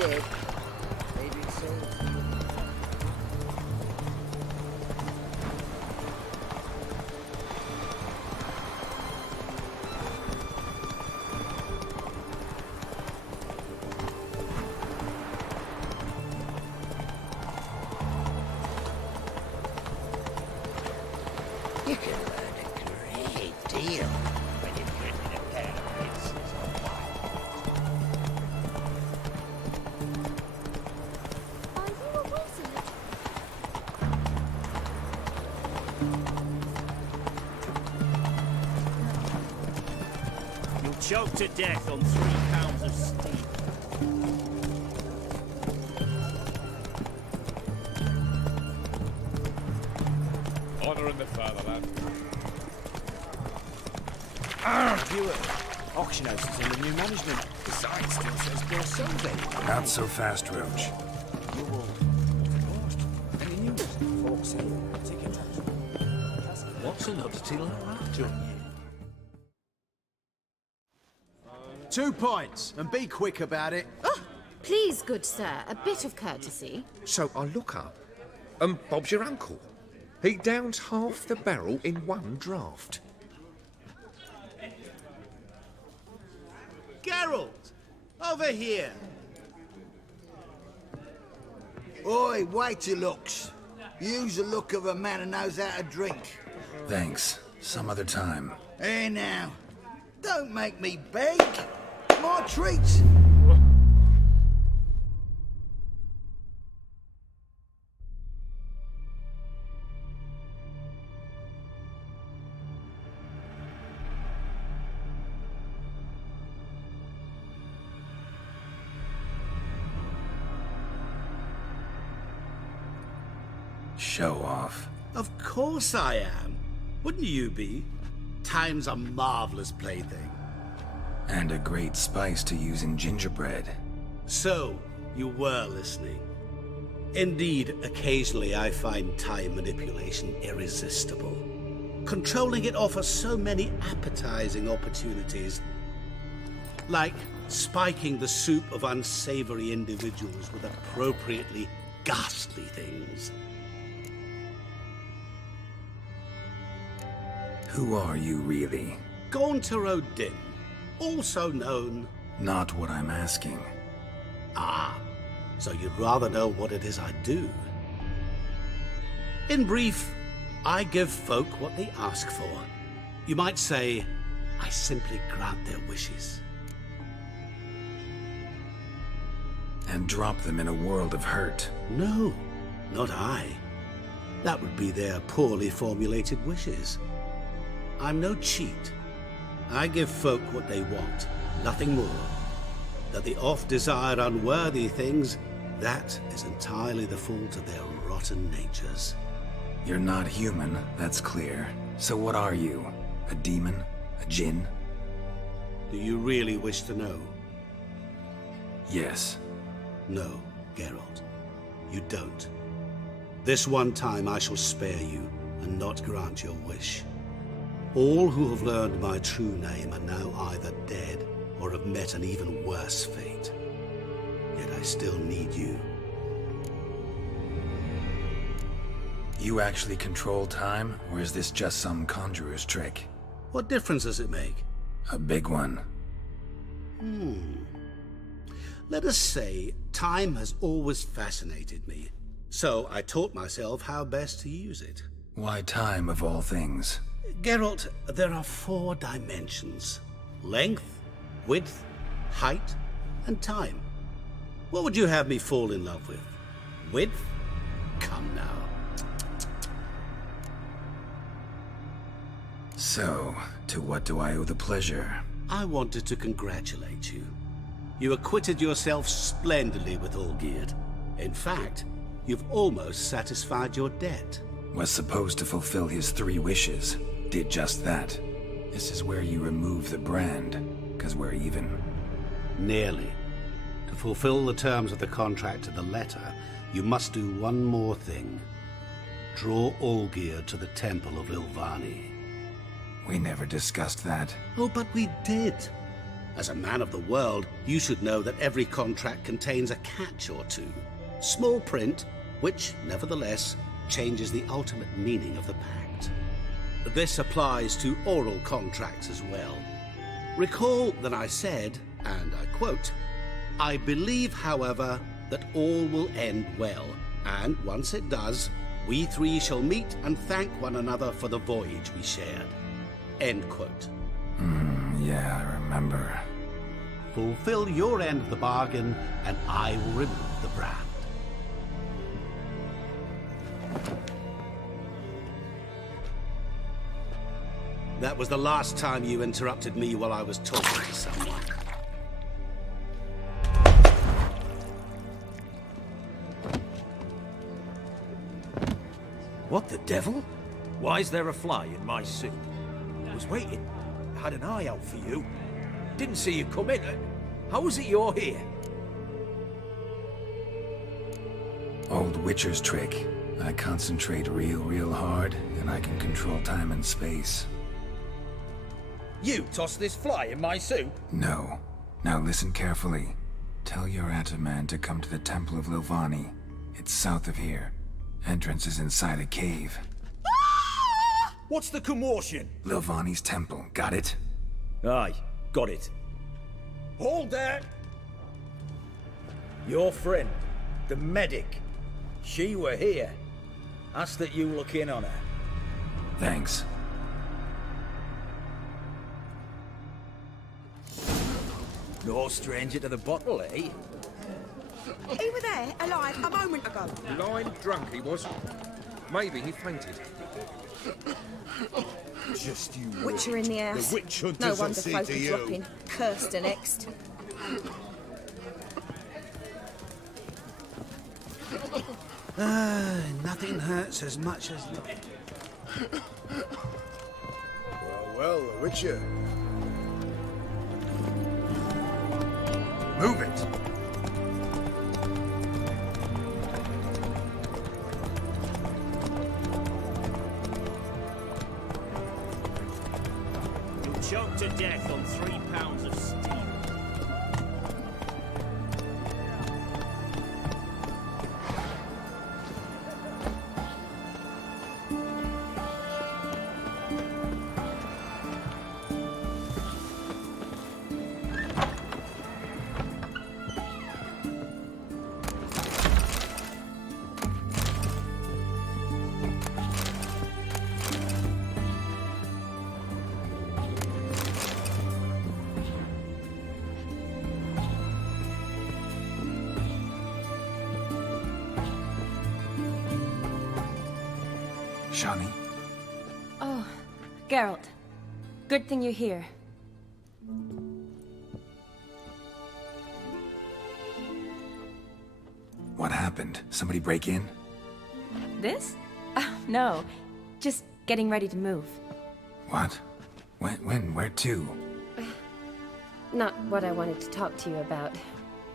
did. Maybe so. You can learn a great deal when you've driven a pair of pincers on wild. Are you a wizard? You'll choke to death on 3 pounds of steam. Honouring the fatherland. Viewer, auction house is under new management. The sign still says Bill Sunday. Not so fast, Roach. You will lost. Any news? For sale. Ticket out. What's an oddity like that, John? 2 points, and be quick about it. Oh, please, good sir, a bit of courtesy. So I look up, and Bob's your uncle. He downs half the barrel in one draft. Geralt! Over here! Oi, wait your looks. Use the look of a man who knows how to drink. Thanks. Some other time. Hey now, don't make me beg. My treats. Show off. Of course I am. Wouldn't you be? Time's a marvelous plaything. And a great spice to use in gingerbread. So, you were listening. Indeed, occasionally I find time manipulation irresistible. Controlling it offers so many appetizing opportunities. Like spiking the soup of unsavory individuals with appropriately ghastly things. Who are you, really? Gaunter O'Din, also known... Not what I'm asking. Ah, so you'd rather know what it is I do. In brief, I give folk what they ask for. You might say, I simply grant their wishes. And drop them in a world of hurt. No, not I. That would be their poorly formulated wishes. I'm no cheat. I give folk what they want, nothing more. That they oft desire unworthy things, that is entirely the fault of their rotten natures. You're not human, that's clear. So what are you? A demon? A djinn? Do you really wish to know? Yes. No, Geralt. You don't. This one time I shall spare you and not grant your wish. All who have learned my true name are now either dead or have met an even worse fate. Yet I still need you. You actually control time, or is this just some conjurer's trick? What difference does it make? A big one. Let us say time has always fascinated me. So I taught myself how best to use it. Why time, of all things? Geralt, there are 4 dimensions. Length, width, height, and time. What would you have me fall in love with? Width? Come now. So, to what do I owe the pleasure? I wanted to congratulate you. You acquitted yourself splendidly with Olgierd. In fact, you've almost satisfied your debt. Was supposed to fulfill his 3 wishes. Did just that. This is where you remove the brand, 'cause we're even. Nearly. To fulfill the terms of the contract to the letter, you must do one more thing. Draw Olgierd to the Temple of Ilvani. We never discussed that. Oh, but we did. As a man of the world, you should know that every contract contains a catch or two. Small print, which, nevertheless, changes the ultimate meaning of the pact. This applies to oral contracts as well. Recall that I said, and I quote, "I believe, however, that all will end well, and once it does, we three shall meet and thank one another for the voyage we shared." End quote. Yeah, I remember. Fulfill your end of the bargain, and I will remove the brand. That was the last time you interrupted me while I was talking to someone. What the devil? Why is there a fly in my soup? I was waiting. I had an eye out for you. Didn't see you come in. How is it you're here? Old Witcher's trick. I concentrate real hard, and I can control time and space. You tossed this fly in my soup? No. Now listen carefully. Tell your Ataman to come to the Temple of Lilvani. It's south of here. Entrance is inside a cave. What's the commotion? Lilvani's temple, got it? Aye, got it. Hold there! Your friend, the medic, she were here. Ask that you look in on her. Thanks. No stranger to the bottle, eh? He were there, alive, a moment ago. Blind drunk he was. Maybe he fainted. Just you. Witcher in the house. The witch hunters No will wonder see folk to are you. dropping. Cursed and next. Nothing hurts as much as... Well, the Witcher. Move it! You'll choke to death on 3 pounds of steel. Shani? Oh, Geralt. Good thing you're here. What happened? Somebody break in? This? No. Just getting ready to move. What? When? Where to? Not what I wanted to talk to you about.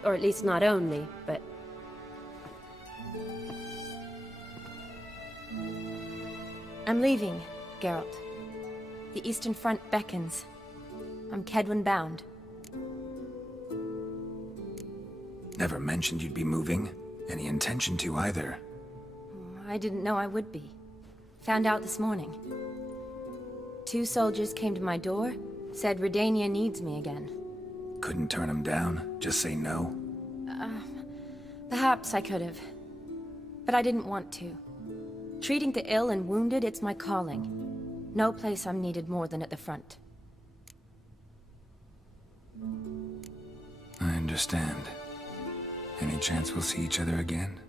Or at least not only, but... I'm leaving, Geralt. The Eastern Front beckons. I'm Kedwin bound. Never mentioned you'd be moving. Any intention to either. I didn't know I would be. Found out this morning. 2 soldiers came to my door, said Redania needs me again. Couldn't turn him down? Just say no? Perhaps I could have. But I didn't want to. Treating the ill and wounded, it's my calling. No place I'm needed more than at the front. I understand. Any chance we'll see each other again?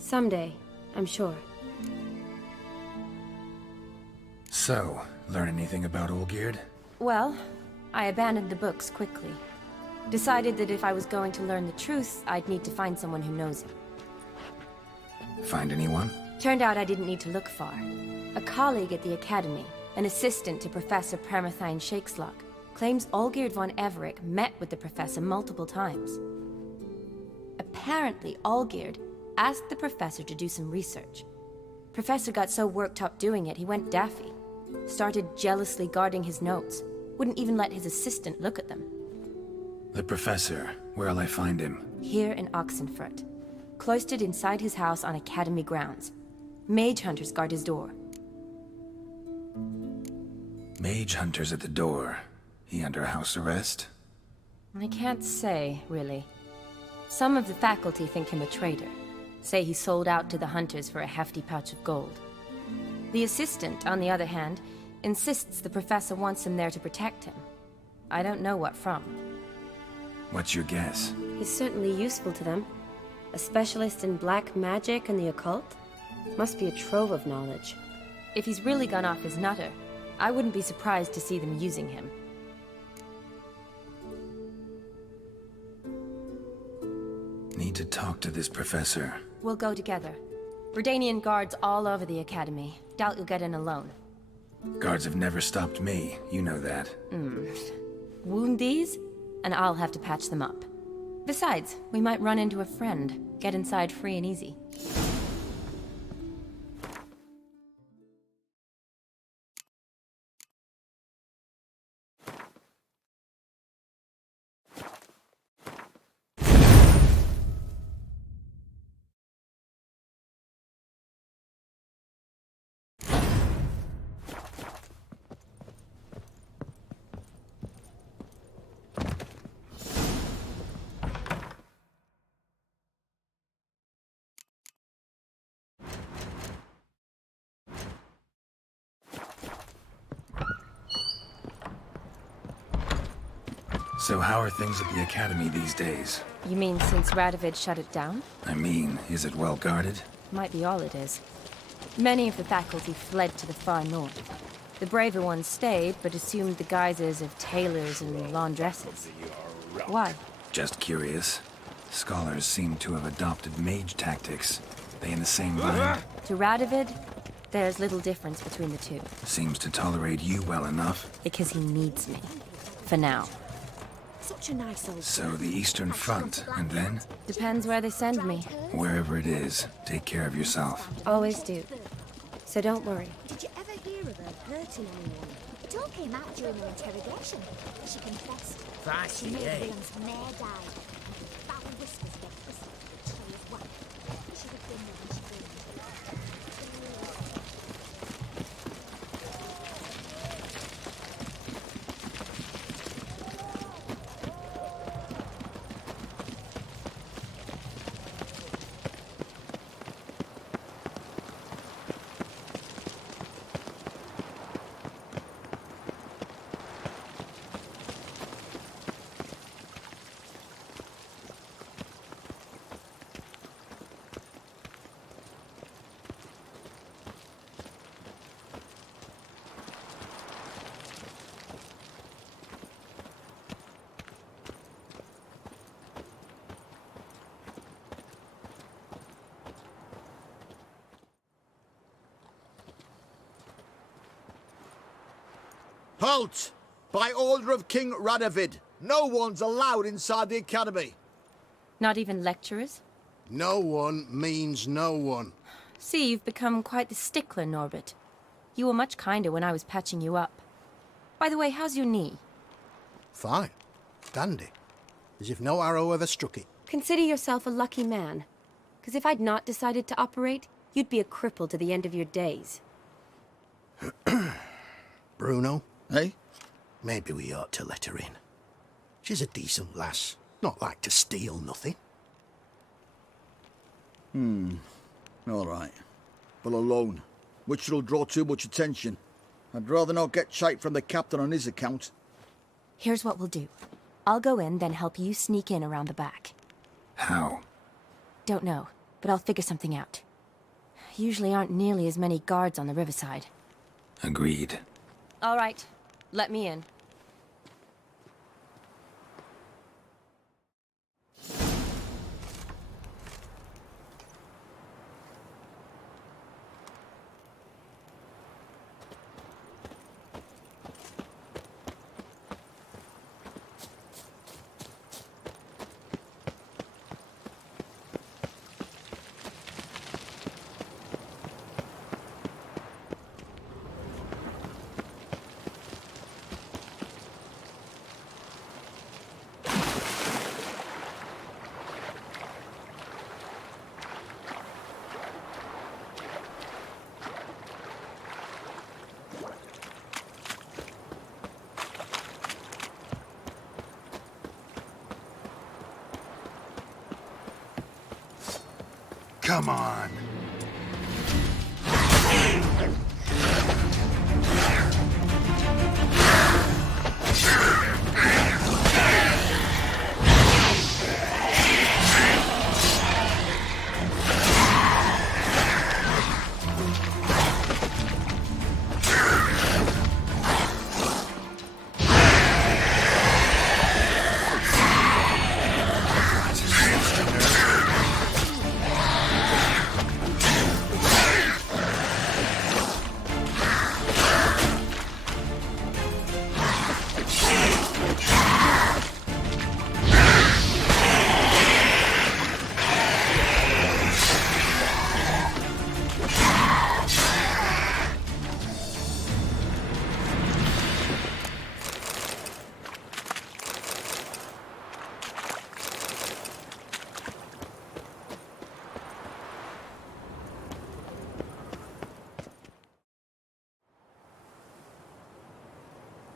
someday, I'm sure. So, learn anything about Olgierd? Well, I abandoned the books quickly. Decided that if I was going to learn the truth, I'd need to find someone who knows it. Find anyone? Turned out I didn't need to look far. A colleague at the Academy, an assistant to Professor Permathine Shakeslock, claims Olgierd von Everec met with the professor multiple times. Apparently, Olgierd asked the professor to do some research. Professor got so worked up doing it, he went daffy. Started jealously guarding his notes. Wouldn't even let his assistant look at them. The professor. Where'll I find him? Here in Oxenfurt. Cloistered inside his house on Academy grounds. Mage hunters guard his door. Mage hunters at the door. He under house arrest? I can't say, really. Some of the faculty think him a traitor. Say he sold out to the hunters for a hefty pouch of gold. The assistant, on the other hand, insists the professor wants him there to protect him. I don't know what from. What's your guess? He's certainly useful to them. A specialist in black magic and the occult? Must be a trove of knowledge. If he's really gone off his nutter, I wouldn't be surprised to see them using him. Need to talk to this professor. We'll go together. Redanian guards all over the Academy. Doubt you'll get in alone. Guards have never stopped me, you know that. Wound these, and I'll have to patch them up. Besides, we might run into a friend. Get inside free and easy. So how are things at the Academy these days? You mean since Radovid shut it down? I mean, is it well guarded? Might be all it is. Many of the faculty fled to the far north. The braver ones stayed, but assumed the guises of tailors and laundresses. Why? Just curious. Scholars seem to have adopted mage tactics. They in the same line? To Radovid, there's little difference between the two. Seems to tolerate you well enough. Because he needs me. For now. Such a nice old... So the Eastern Front, and then? Depends where they send me. Wherever it is, take care of yourself. Always do. So don't worry. Did you ever hear of her hurting anyone? It all came out during her interrogation. She confessed. Fancy, She made eh? William's mare die. Foul whispers get twisted. She was one. She had been there when she dreamed. Halt! By order of King Radovid, no one's allowed inside the Academy. Not even lecturers? No one means no one. See, you've become quite the stickler, Norbert. You were much kinder when I was patching you up. By the way, how's your knee? Fine. Dandy. As if no arrow ever struck it. Consider yourself a lucky man. Because if I'd not decided to operate, you'd be a cripple to the end of your days. Bruno, eh? Maybe we ought to let her in. She's a decent lass. Not like to steal nothing. All right. But alone, which will draw too much attention. I'd rather not get shite from the captain on his account. Here's what we'll do. I'll go in, then help you sneak in around the back. How? Don't know, but I'll figure something out. Usually aren't nearly as many guards on the riverside. Agreed. All right, let me in. Come on.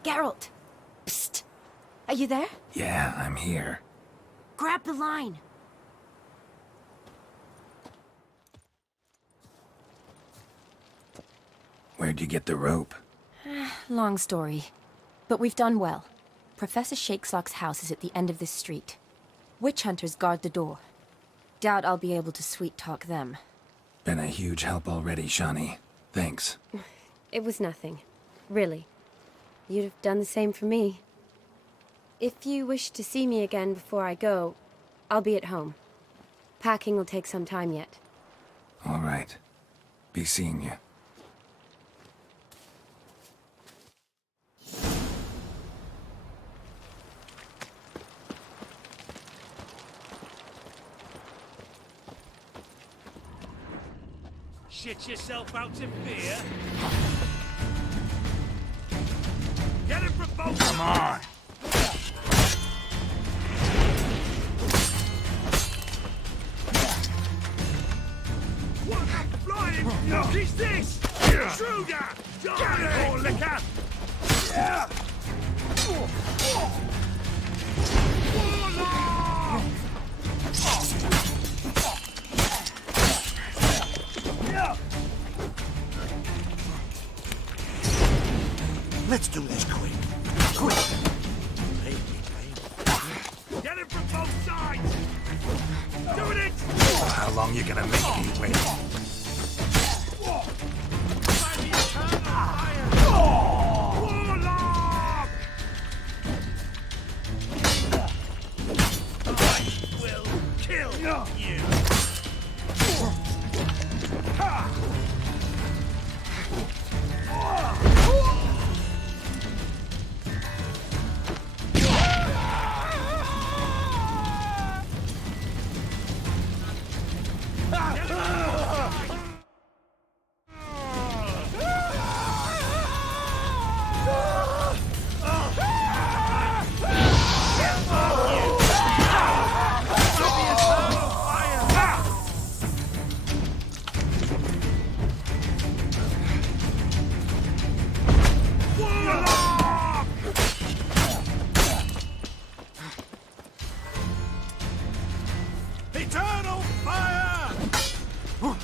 Geralt! Psst! Are you there? Yeah, I'm here. Grab the line! Where'd you get the rope? Long story. But we've done well. Professor Shakesock's house is at the end of this street. Witch hunters guard the door. Doubt I'll be able to sweet-talk them. Been a huge help already, Shani. Thanks. It was nothing. Really. You'd have done the same for me. If you wish to see me again before I go, I'll be at home. Packing will take some time yet. All right. Be seeing you. Shit yourself out in fear? Get him from both! Come on! What the flying fuck is this? Intruder! Die, or liquor! Warlock! Let's do this quick. Quick! Get him from both sides! Doing it! How long you gonna make me wait? Warlock! I will kill you! Eternal fire! Oh!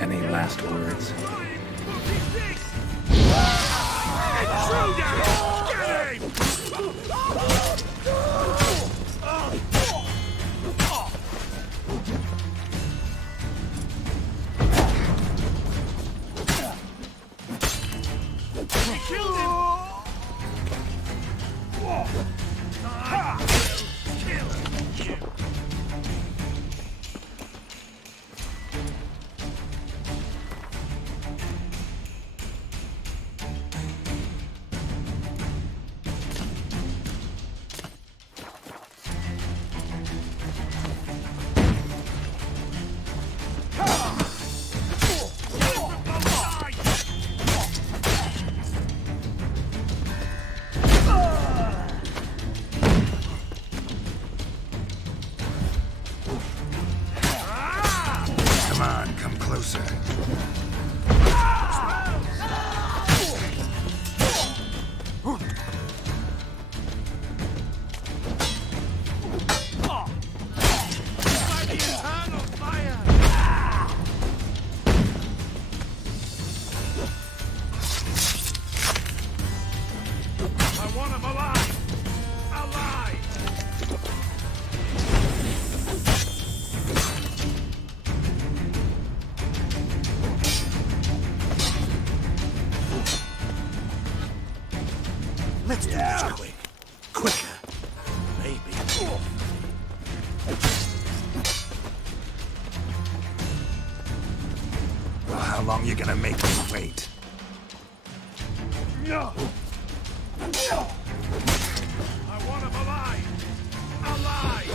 Any last words? Intruder! Get him! They killed him! closer. Let's do this quick. Quicker. Maybe. Well, how long you gonna make me wait? I want him alive! Alive!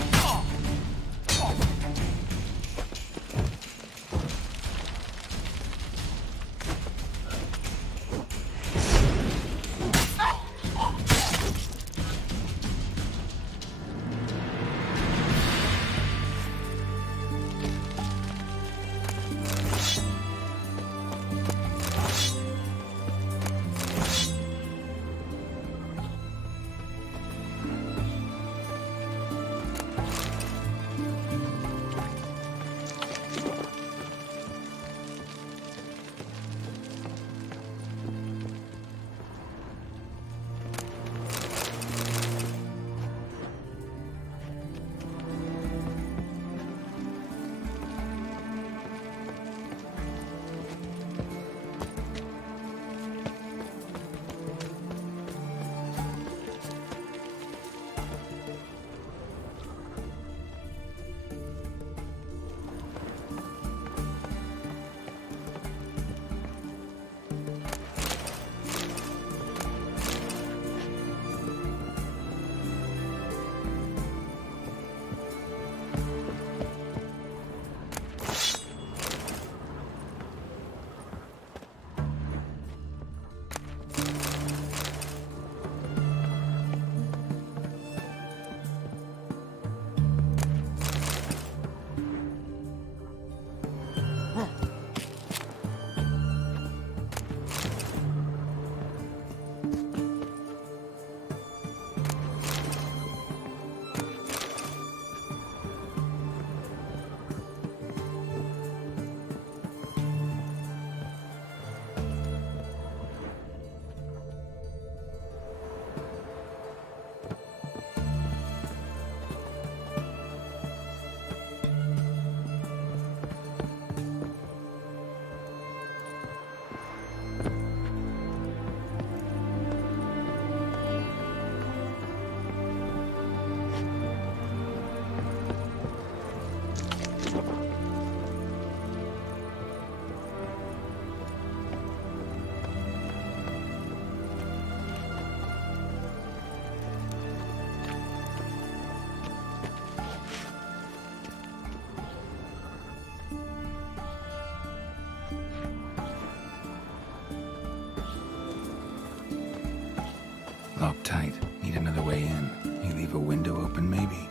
Locked tight. Need another way in. You leave a window open, maybe?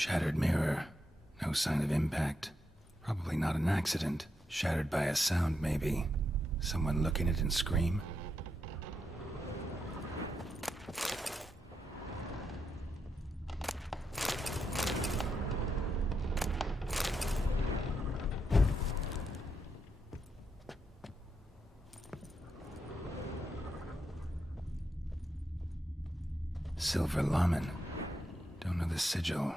Shattered mirror. No sign of impact. Probably not an accident. Shattered by a sound, maybe. Someone look in it and scream? Silver Lamen. Don't know the sigil.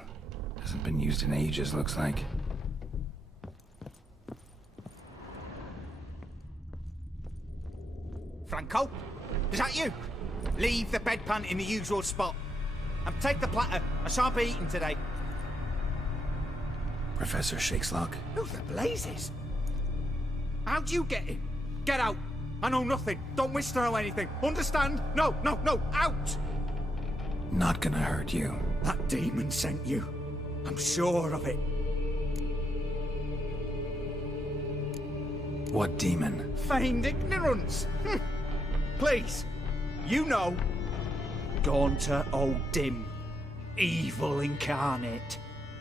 Hasn't been used in ages, looks like. Franco? Is that you? Leave the bedpan in the usual spot. And take the platter. I shan't be eating today. Professor Shakeslock? Who the blazes? How'd you get in? Get out. I know nothing. Don't wish to know anything. Understand? No, no, no. Out! Not gonna hurt you. That demon sent you. I'm sure of it. What demon? Feigned ignorance. Please. You know. Gaunter O'Dim. Evil incarnate.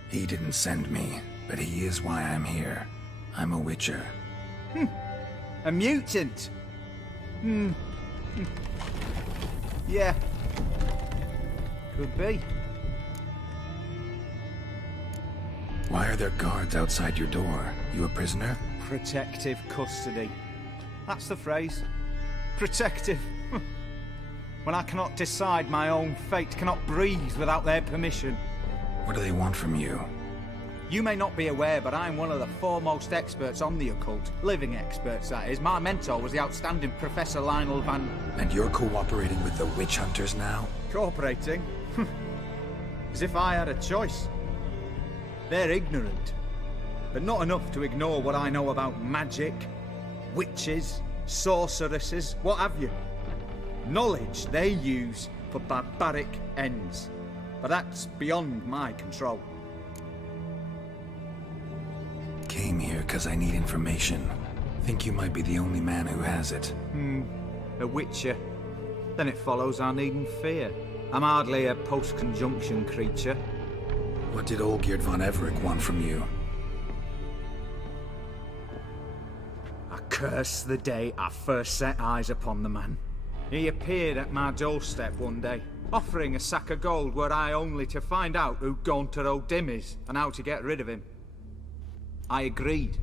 He didn't send me, but he is why I'm here. I'm a witcher. A mutant. Yeah. Could be. Why are there guards outside your door? You a prisoner? Protective custody. That's the phrase. Protective. When I cannot decide my own fate, cannot breathe without their permission. What do they want from you? You may not be aware, but I'm one of the foremost experts on the occult. Living experts, that is. My mentor was the outstanding Professor Lionel Van... And you're cooperating with the witch hunters now? Cooperating? As if I had a choice. They're ignorant, but not enough to ignore what I know about magic, witches, sorceresses, what have you. Knowledge they use for barbaric ends, but that's beyond my control. Came here because I need information. Think you might be the only man who has it. A witcher. Then it follows I needn't fear. I'm hardly a post-conjunction creature. What did Olgierd von Everec want from you? I curse the day I first set eyes upon the man. He appeared at my doorstep one day, offering a sack of gold were I only to find out who Gaunter O'Dim is and how to get rid of him. I agreed.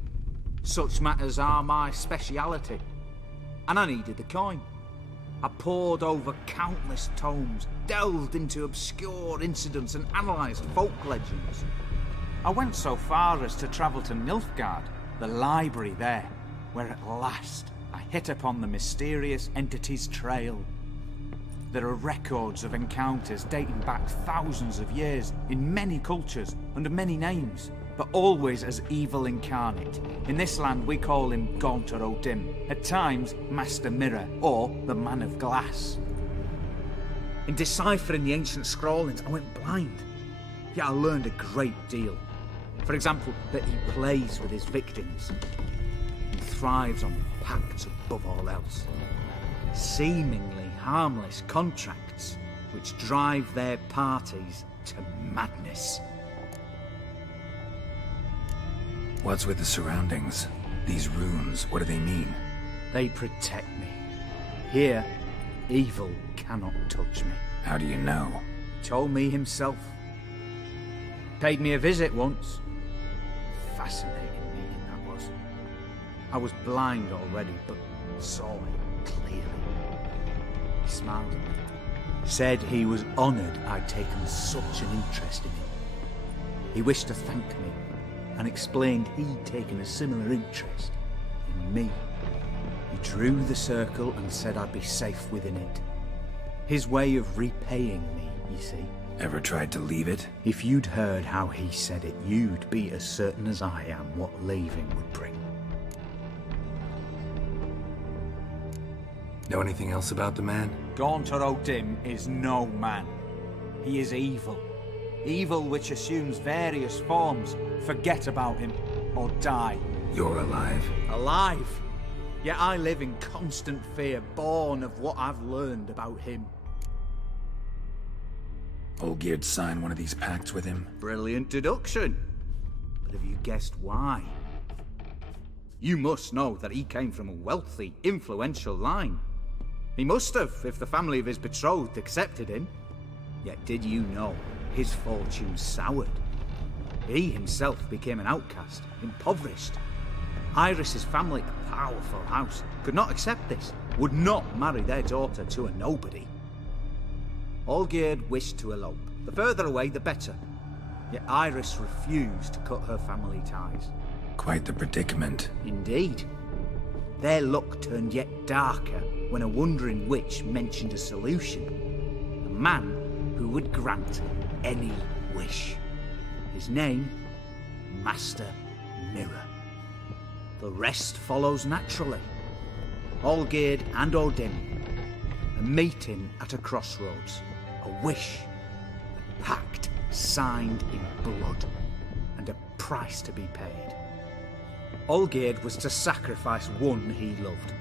Such matters are my speciality. And I needed the coin. I pored over countless tomes, delved into obscure incidents and analysed folk legends. I went so far as to travel to Nilfgaard, the library there, where at last I hit upon the mysterious entity's trail. There are records of encounters dating back thousands of years in many cultures under many names, but always as evil incarnate. In this land we call him Gaunter O'Dim, at times Master Mirror, or the Man of Glass. In deciphering the ancient scrawlings, I went blind. Yet I learned a great deal. For example, that he plays with his victims. He thrives on pacts above all else. Seemingly harmless contracts which drive their parties to madness. What's with the surroundings? These runes, what do they mean? They protect me. Here, evil cannot touch me. How do you know? Told me himself. Paid me a visit once. Fascinating meeting that was. I was blind already, but saw him clearly. He smiled at me. Said he was honoured I'd taken such an interest in him. He wished to thank me, and explained he'd taken a similar interest in me. He drew the circle and said I'd be safe within it. His way of repaying me, you see. Ever tried to leave it? If you'd heard how he said it, you'd be as certain as I am what leaving would bring. Know anything else about the man? Gaunter O'Dim is no man. He is evil. Evil which assumes various forms. Forget about him, or die. You're alive? Alive? Yet I live in constant fear, born of what I've learned about him. Olgierd sign one of these pacts with him? Brilliant deduction. But have you guessed why? You must know that he came from a wealthy, influential line. He must have, if the family of his betrothed accepted him. Yet did you know his fortune soured? He himself became an outcast, impoverished. Iris's family, a powerful house, could not accept this, would not marry their daughter to a nobody. Olgierd wished to elope. The further away, the better. Yet Iris refused to cut her family ties. Quite the predicament. Indeed. Their luck turned yet darker when a wandering witch mentioned a solution. A man who would grant any wish. His name, Master Mirror. The rest follows naturally. Olgierd and Odin, a meeting at a crossroads, a wish, a pact signed in blood, and a price to be paid. Olgierd was to sacrifice one he loved.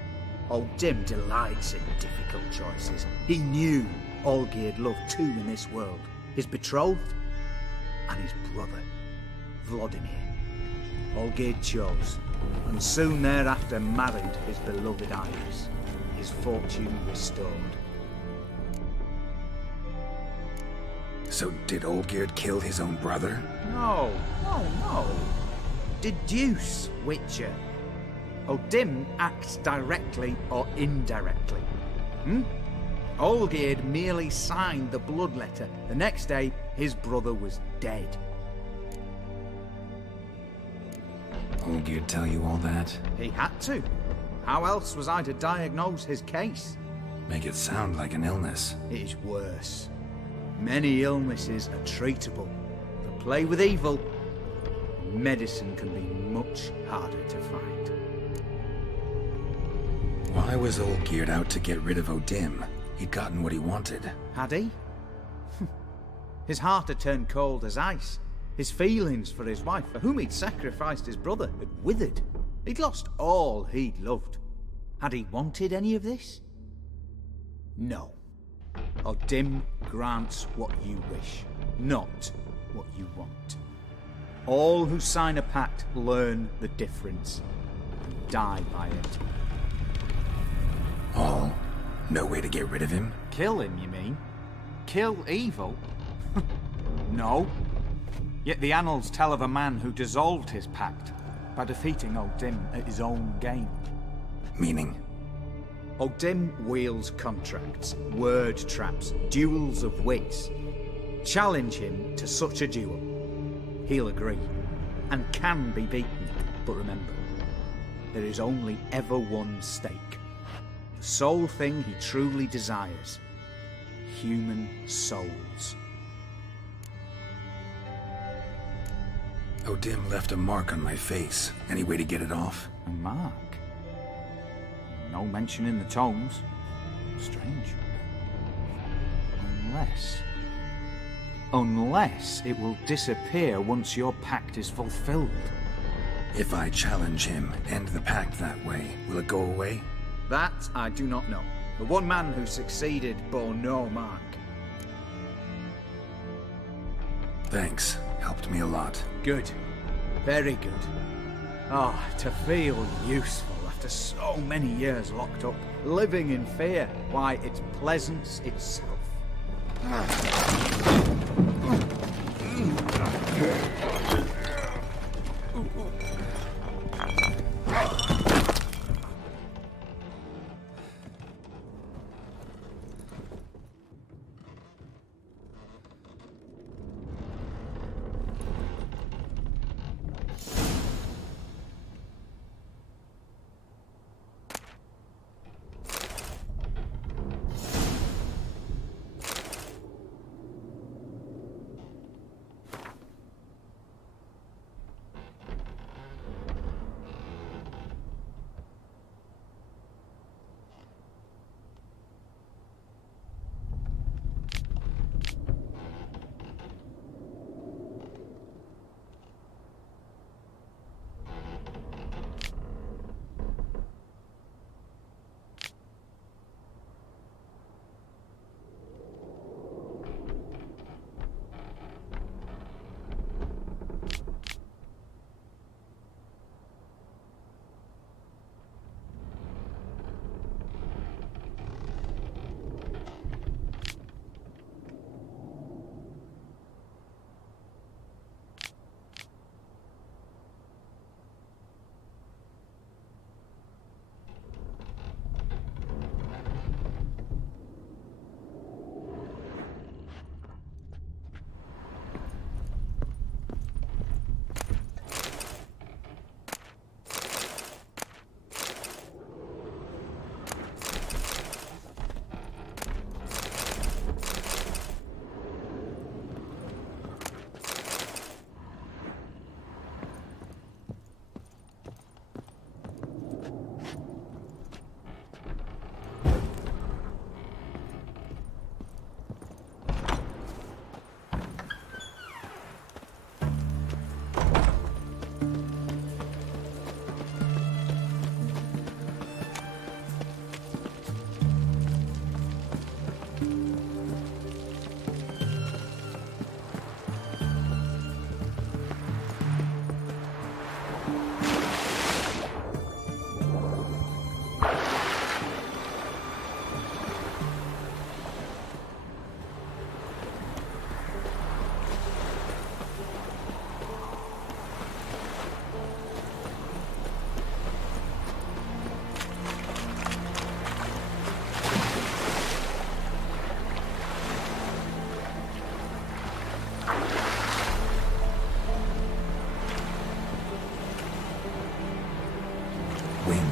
Odin delights in difficult choices. He knew Olgierd loved two in this world, his betrothed and his brother, Vladimir. Olgierd chose, and soon thereafter married his beloved Iris, his fortune restored. So did Olgierd kill his own brother? No. Deduce, Witcher. Odin acts directly or indirectly. Olgierd merely signed the blood letter. The next day, his brother was dead. Olgierd tell you all that? He had to. How else was I to diagnose his case? Make it sound like an illness. It is worse. Many illnesses are treatable. To play with evil, medicine can be much harder to find. Why was Olgierd out to get rid of Odin? He'd gotten what he wanted. Had he? His heart had turned cold as ice. His feelings for his wife, for whom he'd sacrificed his brother, had withered. He'd lost all he'd loved. Had he wanted any of this? No. Odin grants what you wish, not what you want. All who sign a pact learn the difference and die by it. All? No way to get rid of him? Kill him, you mean? Kill evil? No. Yet the annals tell of a man who dissolved his pact by defeating Odin at his own game. Meaning? Odin wields contracts, word traps, duels of wits. Challenge him to such a duel. He'll agree, and can be beaten. But remember, there is only ever one stake. The sole thing he truly desires. Human souls. Odin left a mark on my face. Any way to get it off? A mark? No mention in the tomes. Strange. Unless it will disappear once your pact is fulfilled. If I challenge him, end the pact that way, will it go away? That I do not know. The one man who succeeded bore no mark. Thanks. Helped me a lot. Good. Very good. Ah, to feel useful after so many years locked up, living in fear. Why, it's pleasance itself.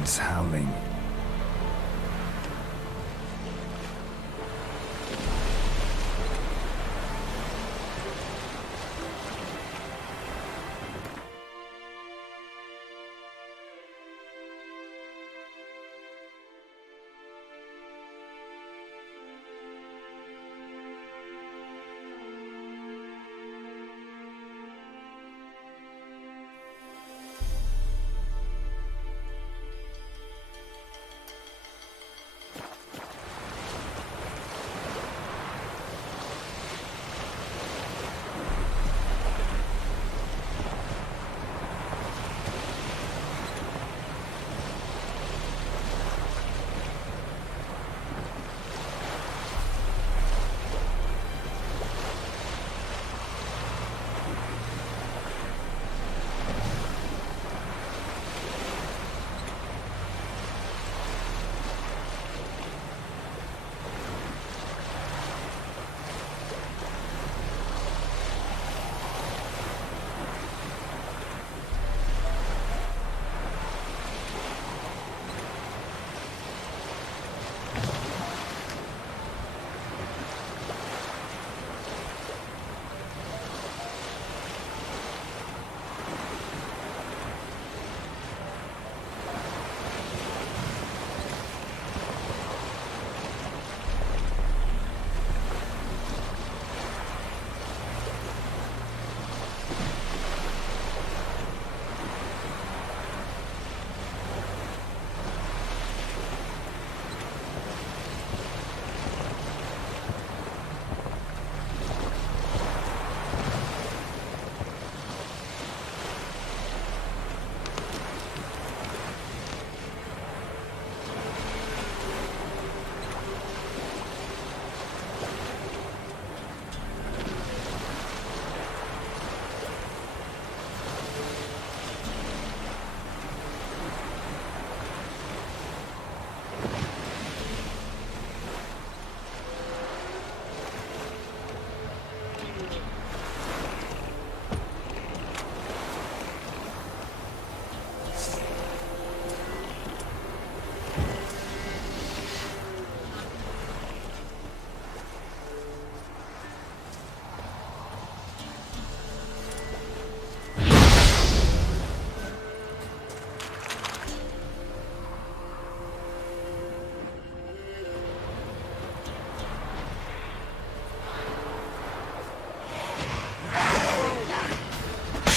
wolves howling.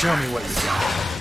Show me what you got.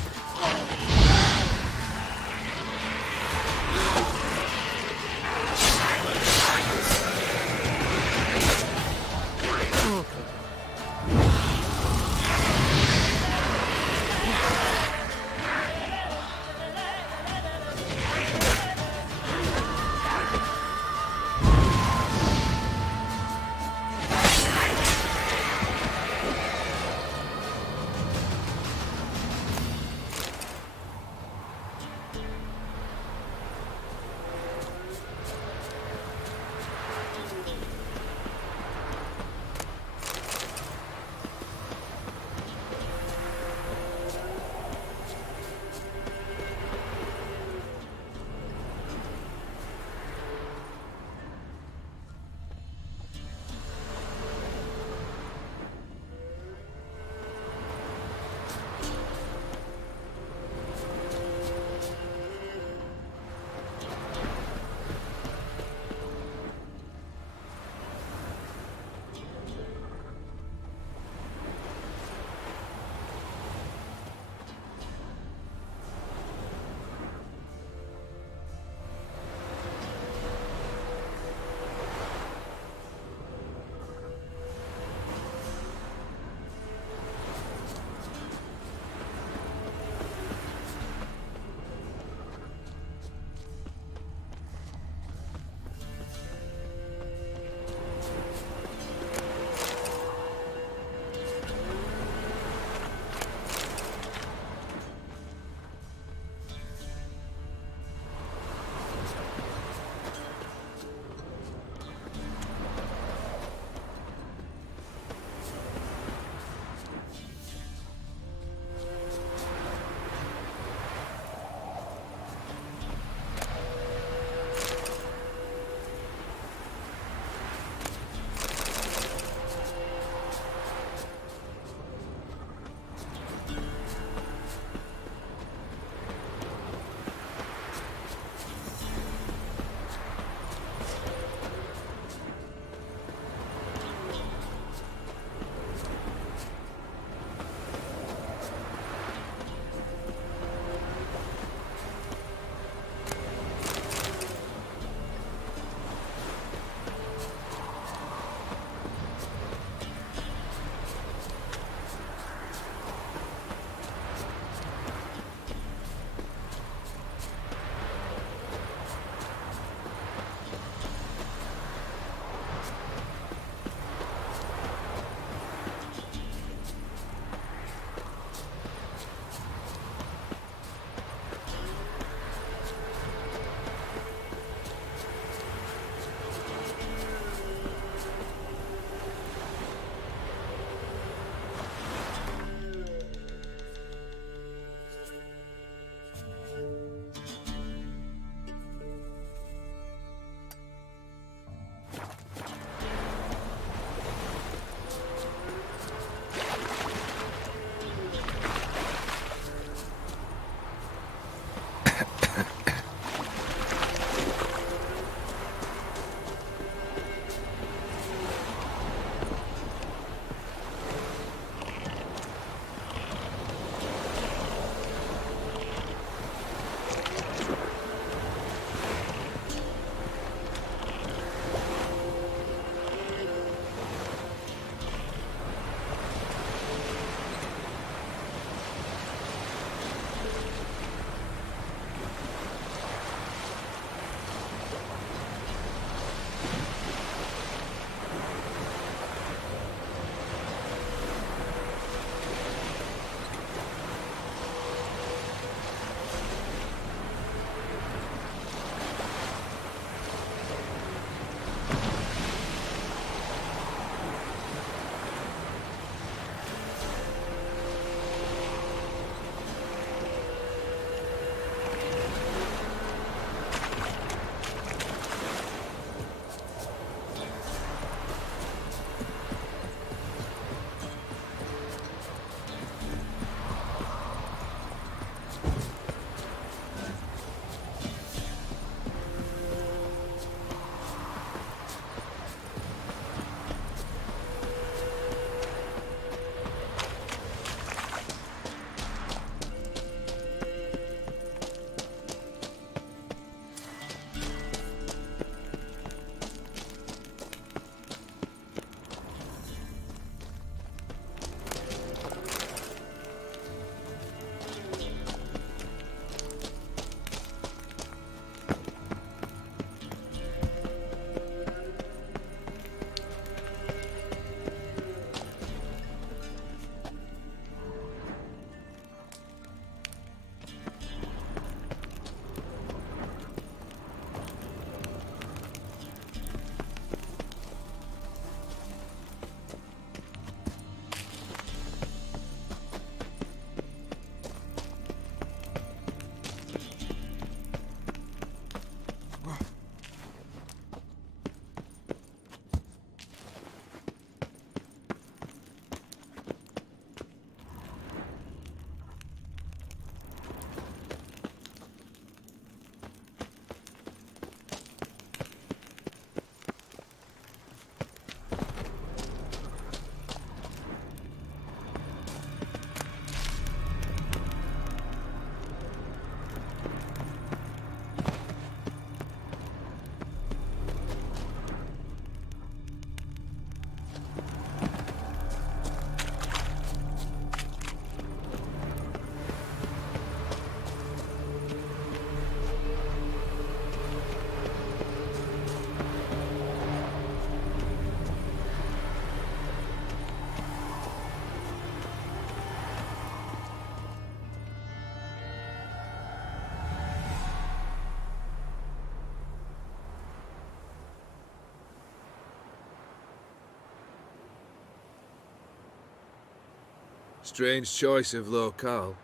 Strange choice of locale.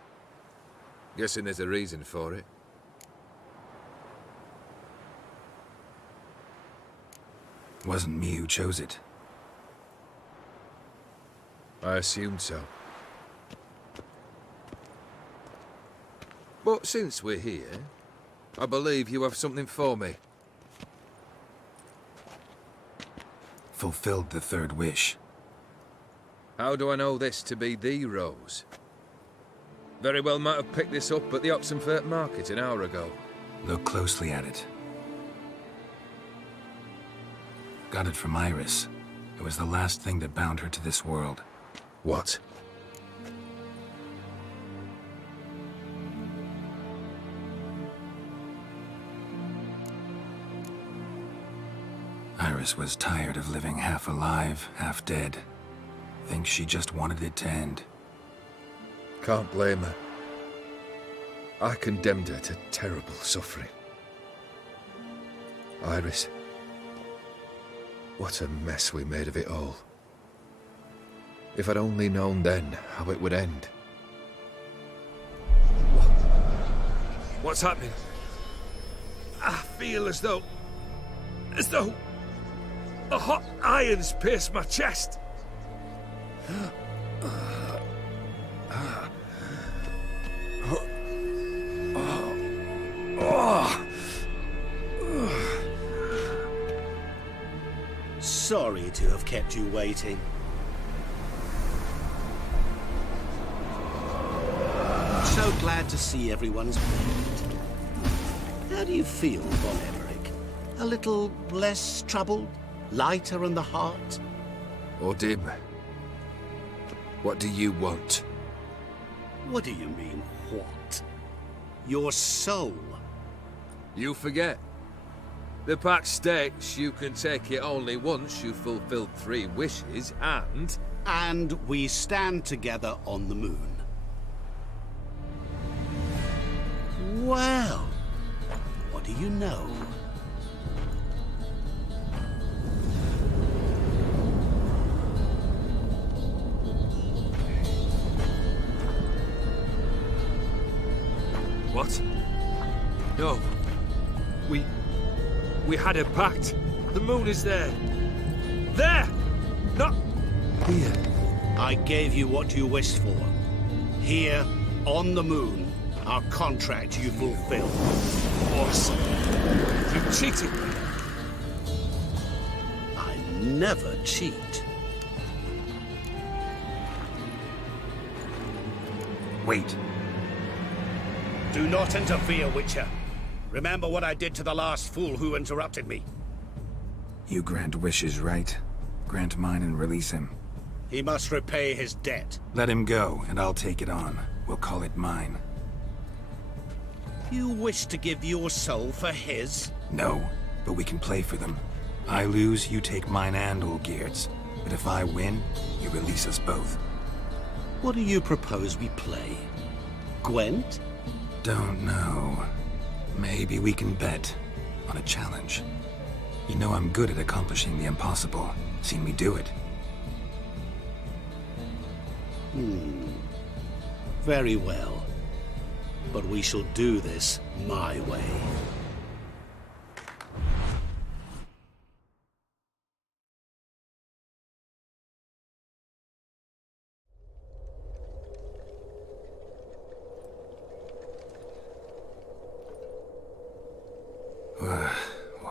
Guessing there's a reason for it. Wasn't me who chose it. I assumed so. But since we're here, I believe you have something for me. Fulfilled the third wish. How do I know this to be the rose? Very well might have picked this up at the Oxenfurt market an hour ago. Look closely at it. Got it from Iris. It was the last thing that bound her to this world. What? Iris was tired of living half alive, half dead. Thinks she just wanted it to end. Can't blame her. I condemned her to terrible suffering. Iris. What a mess we made of it all. If I'd only known then how it would end. What's happening? I feel as though a hot iron's pierced my chest. Sorry to have kept you waiting. So glad to see everyone's made. How do you feel, Von Emmerich? A little less troubled? Lighter in the heart? Or dim? What do you want? What do you mean, what? Your soul. You forget. The pact states you can take it only once you've fulfilled 3 wishes, and... And we stand together on the moon. Well, what do you know? What? No. We had a pact. The moon is there. There! Not here. I gave you what you wished for. Here, on the moon, our contract you fulfilled. Awesome. You cheated me. I never cheat. Wait. Do not interfere, Witcher. Remember what I did to the last fool who interrupted me. You grant wishes, right? Grant mine and release him. He must repay his debt. Let him go, and I'll take it on. We'll call it mine. You wish to give your soul for his? No, but we can play for them. I lose, you take mine and Olgierd's. But if I win, you release us both. What do you propose we play? Gwent? Don't know. Maybe we can bet on a challenge. You know I'm good at accomplishing the impossible. Seen me do it. Very well. But we shall do this my way.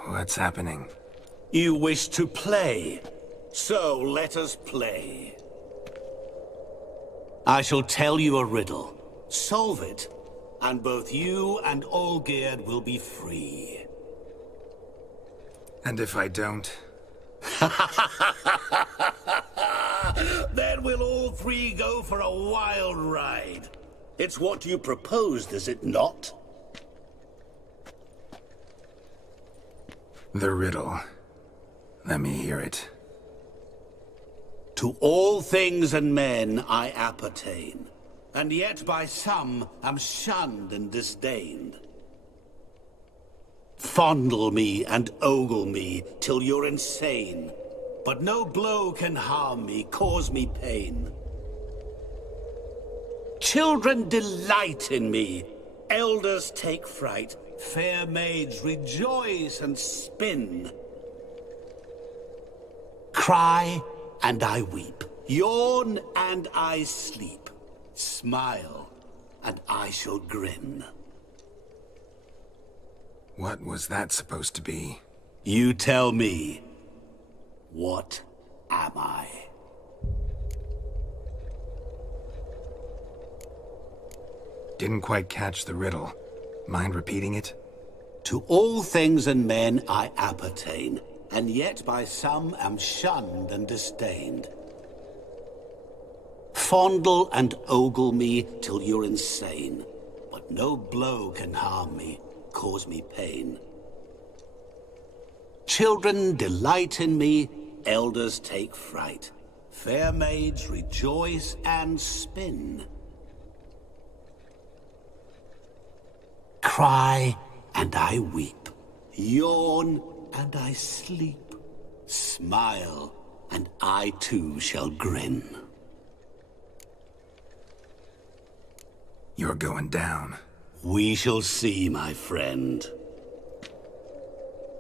What's happening? You wish to play, so let us play. I shall tell you a riddle. Solve it, and both you and Olgierd will be free. And if I don't? Then we'll all 3 go for a wild ride. It's what you proposed, is it not? The riddle. Let me hear it. To all things and men I appertain, and yet by some am shunned and disdained. Fondle me and ogle me till you're insane, but no blow can harm me, cause me pain. Children delight in me. Elders take fright. Fair maids rejoice and spin. Cry and I weep. Yawn and I sleep. Smile and I shall grin. What was that supposed to be? You tell me. What am I? Didn't quite catch the riddle. Mind repeating it? To all things and men I appertain, and yet by some am shunned and disdained. Fondle and ogle me till you're insane, but no blow can harm me, cause me pain. Children delight in me, elders take fright. Fair maids rejoice and spin. Cry and I weep. Yawn and I sleep. Smile and I too shall grin. You're going down. We shall see, my friend.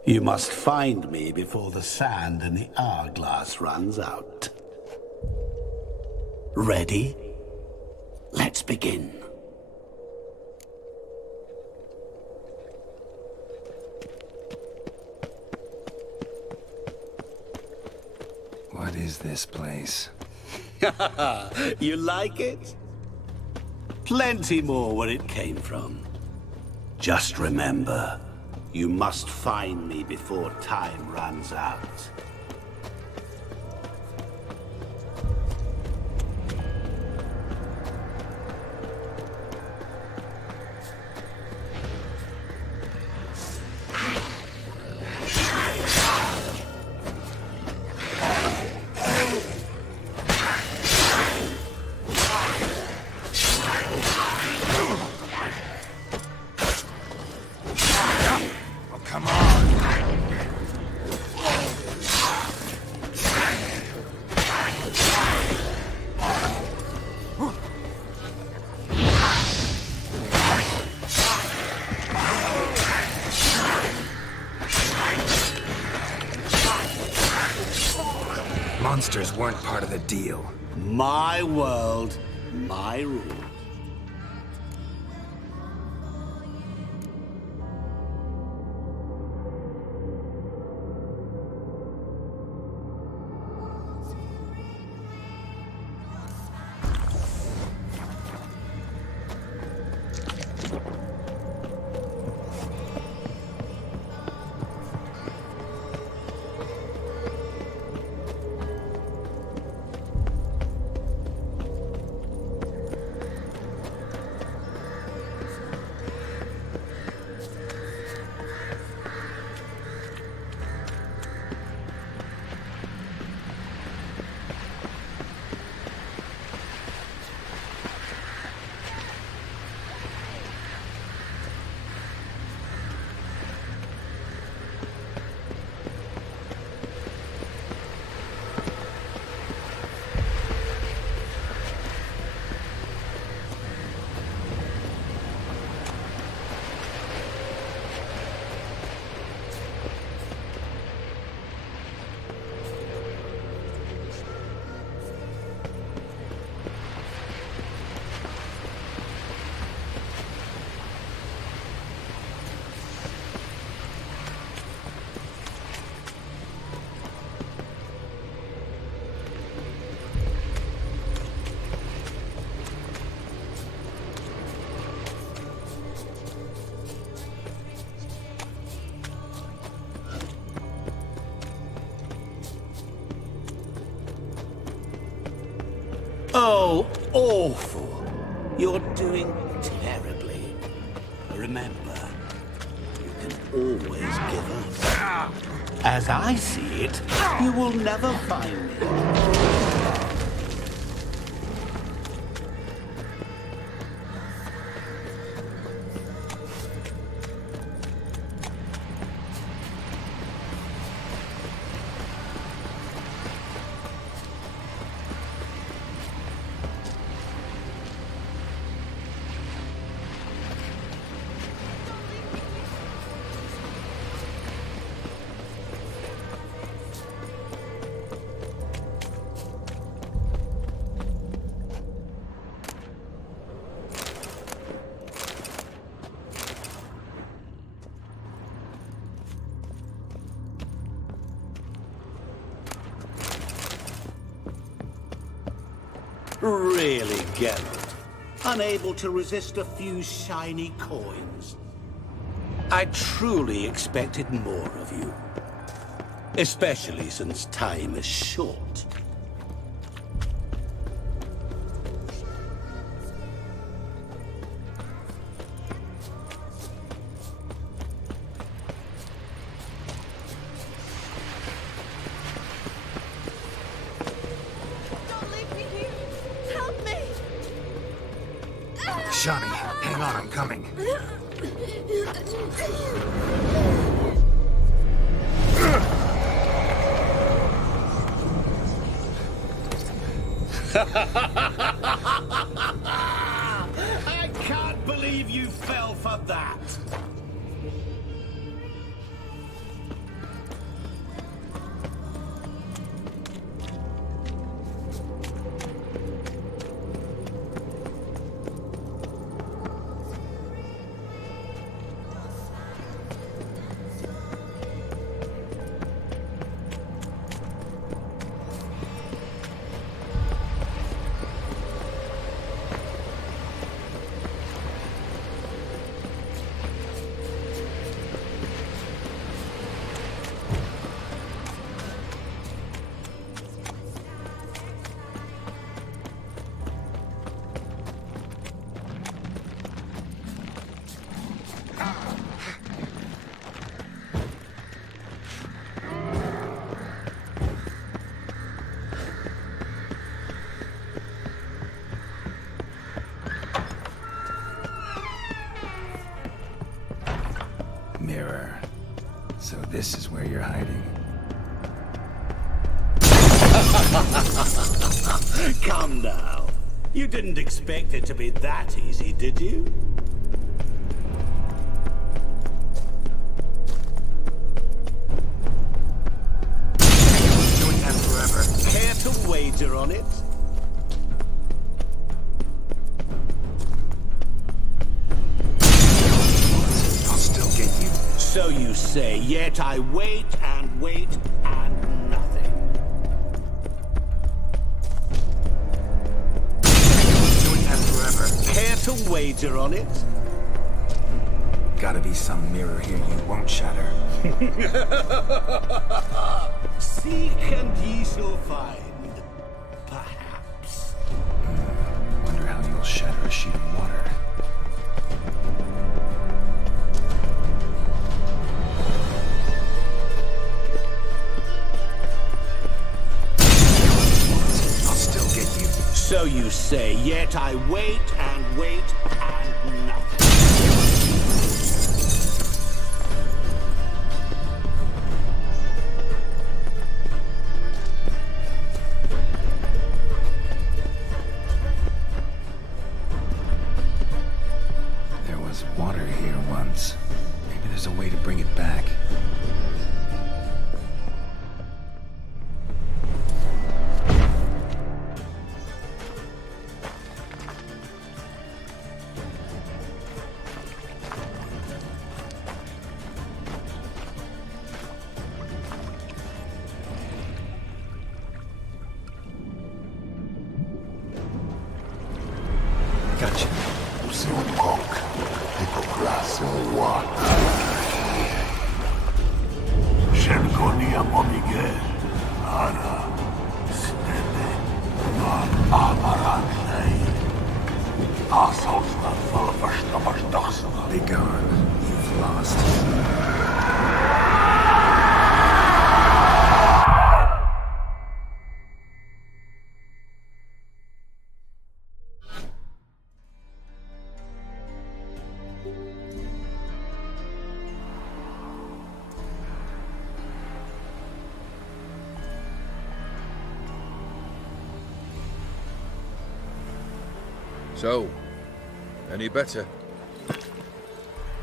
You must find me before the sand in the hourglass runs out. Ready? Let's begin. What is this place? You like it? Plenty more where it came from. Just remember, you must find me before time runs out. Monsters weren't part of the deal. My world, my rules. Oh, awful. You're doing terribly. Remember, you can always give up. As I see it, you will never find me. Really, Geralt? Unable to resist a few shiny coins? I truly expected more of you. Especially since time is short. Don't leave me here. Help me. Shani, hang on, I'm coming. I can't believe you fell for that! Mirror. So this is where you're hiding. Come now. You didn't expect it to be that easy, did you? Doing that forever. Care to wager on it? I'll still get you. So you say, yet I wait and wait and nothing. Doing that forever. Care to wager on it? Gotta be some mirror here you won't shatter. Seek and ye shall find. Perhaps. Wonder how you'll shatter a sheet of water. I'll still get you. So you say, yet I wait and wait and nothing. There was water here once. Maybe there's a way to bring it back. Gotcha. Be gone. You've lost. So, any better?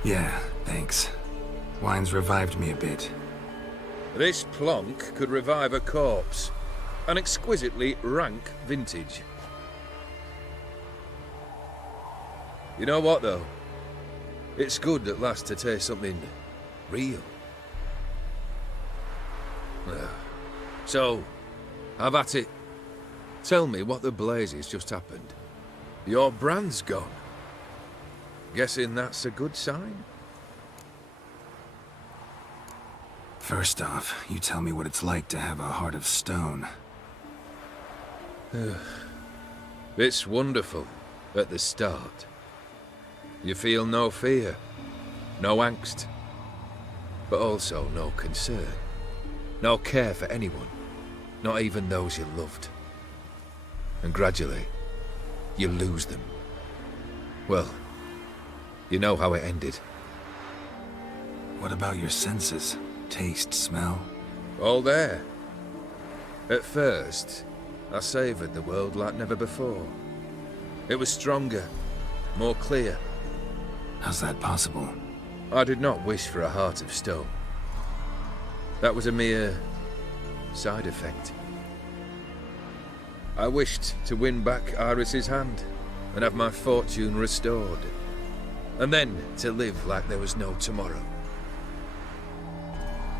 Yeah, thanks. Wine's revived me a bit. This plonk could revive a corpse. An exquisitely rank vintage. You know what, though? It's good at last to taste something real. So, have at it. Tell me what the blazes just happened. Your brand's gone. Guessing that's a good sign? First off, you tell me what it's like to have a heart of stone. It's wonderful at the start. You feel no fear, no angst, but also no concern, no care for anyone, not even those you loved. And gradually, you lose them. Well, you know how it ended. What about your senses? Taste, smell? All there. At first, I savoured the world like never before. It was stronger, more clear. How's that possible? I did not wish for a heart of stone. That was a mere side effect. I wished to win back Iris's hand and have my fortune restored. And then to live like there was no tomorrow.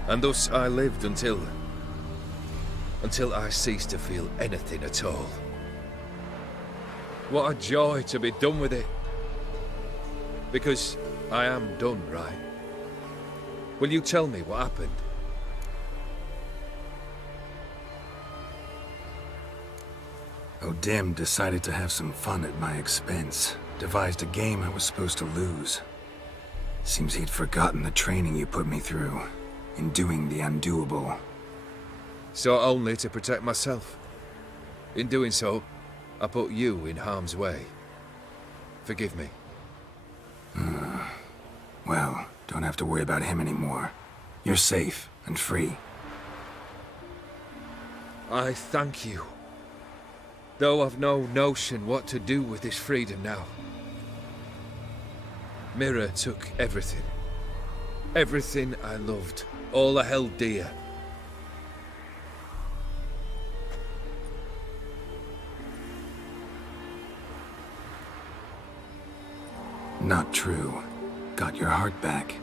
And thus I lived until I ceased to feel anything at all. What a joy to be done with it. Because I am done, right? Will you tell me what happened? O'Dim decided to have some fun at my expense. Devised a game I was supposed to lose. Seems he'd forgotten the training you put me through in doing the undoable. So only to protect myself. In doing so, I put you in harm's way. Forgive me. Well, don't have to worry about him anymore. You're safe and free. I thank you. Though I've no notion what to do with this freedom now. Mira took everything. Everything I loved. All I held dear. Not true. Got your heart back.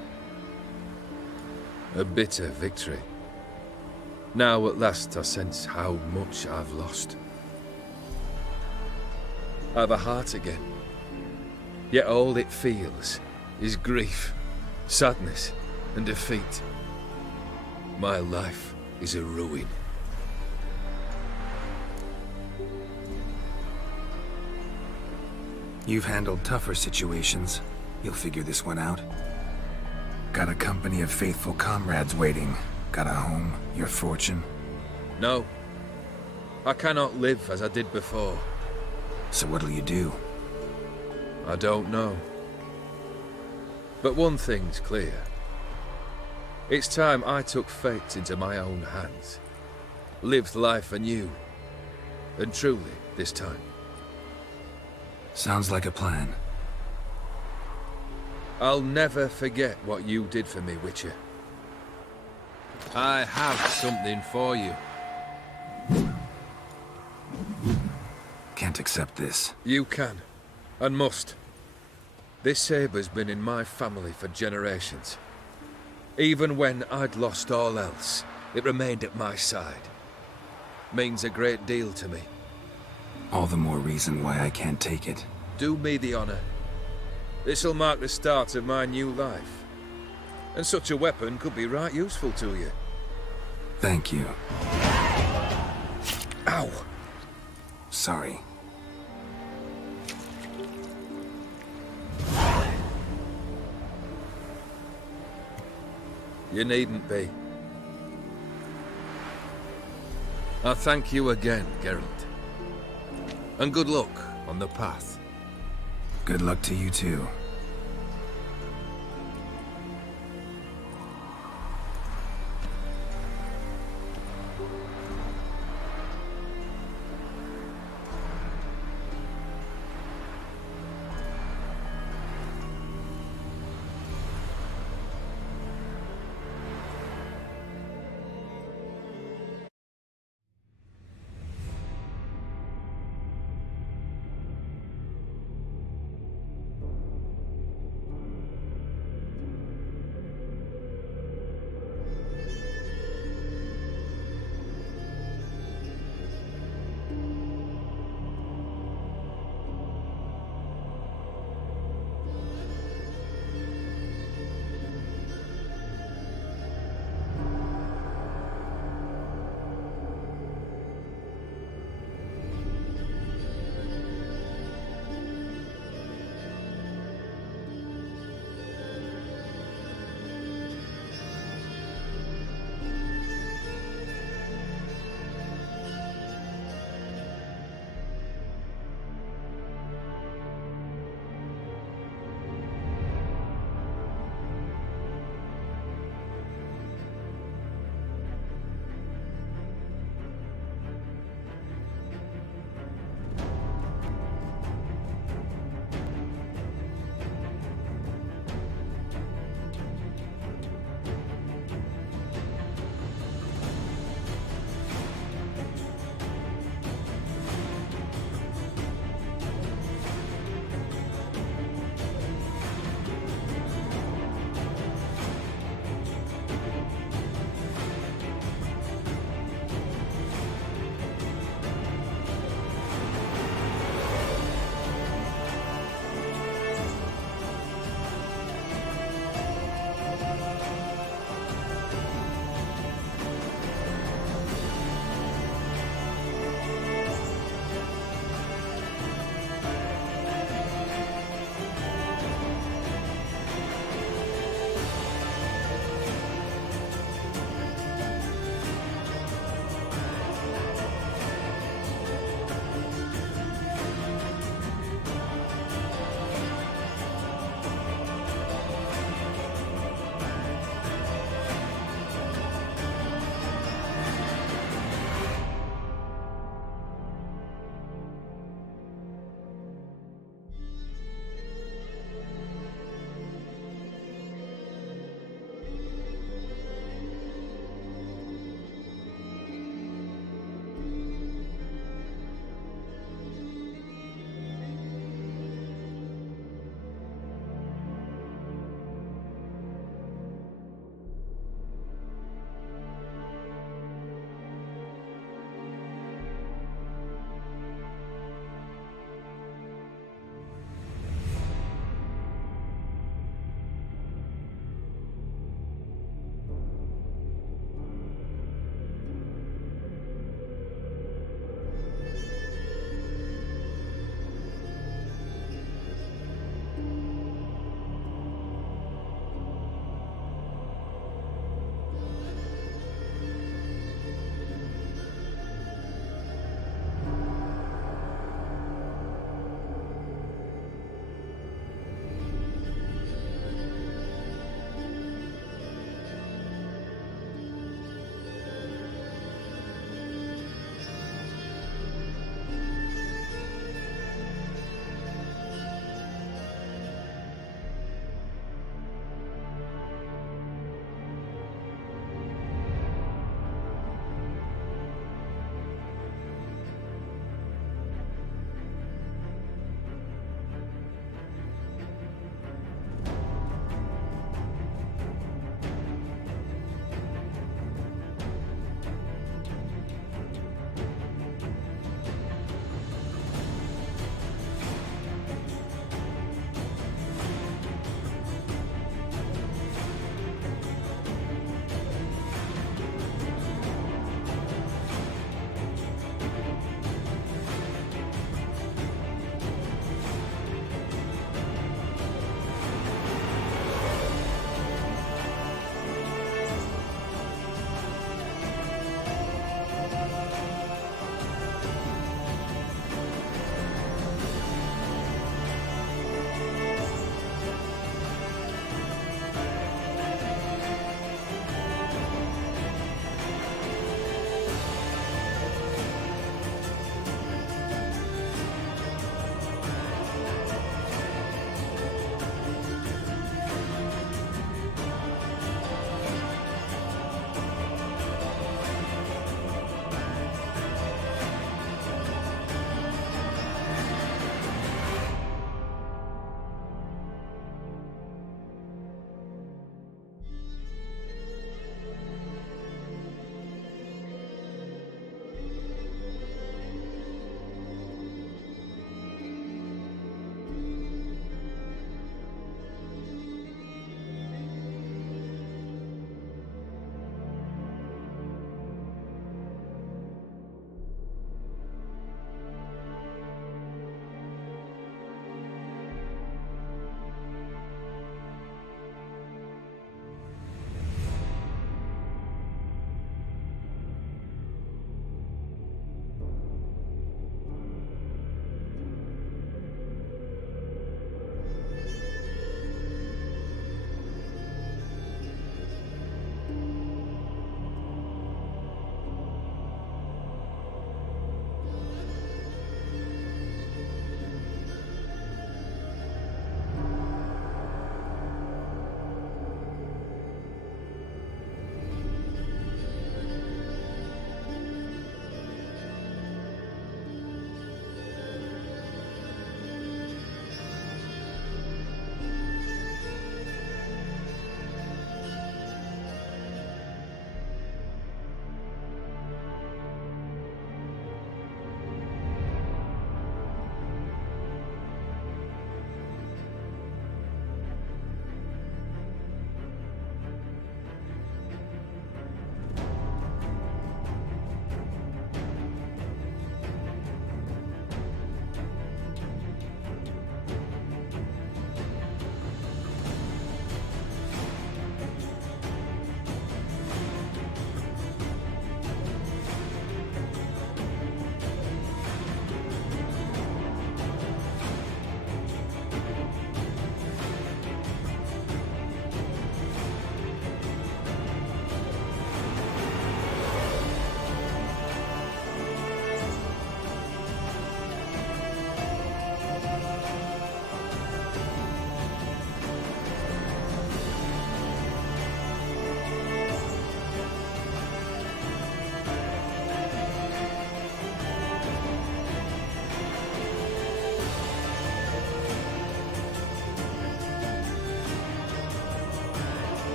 A bitter victory. Now at last I sense how much I've lost. I've a heart again. Yet all it feels is grief, sadness, and defeat. My life is a ruin. You've handled tougher situations. You'll figure this one out. Got a company of faithful comrades waiting. Got a home, your fortune. No. I cannot live as I did before. So what'll you do? I don't know. But one thing's clear. It's time I took fate into my own hands. Lived life anew. And truly, this time. Sounds like a plan. I'll never forget what you did for me, Witcher. I have something for you. Can't accept this. You can, and must. This sabre's been in my family for generations. Even when I'd lost all else, it remained at my side. Means a great deal to me. All the more reason why I can't take it. Do me the honor. This'll mark the start of my new life. And such a weapon could be right useful to you. Thank you. Ow! Sorry. You needn't be. I thank you again, Geralt. And good luck on the path. Good luck to you too.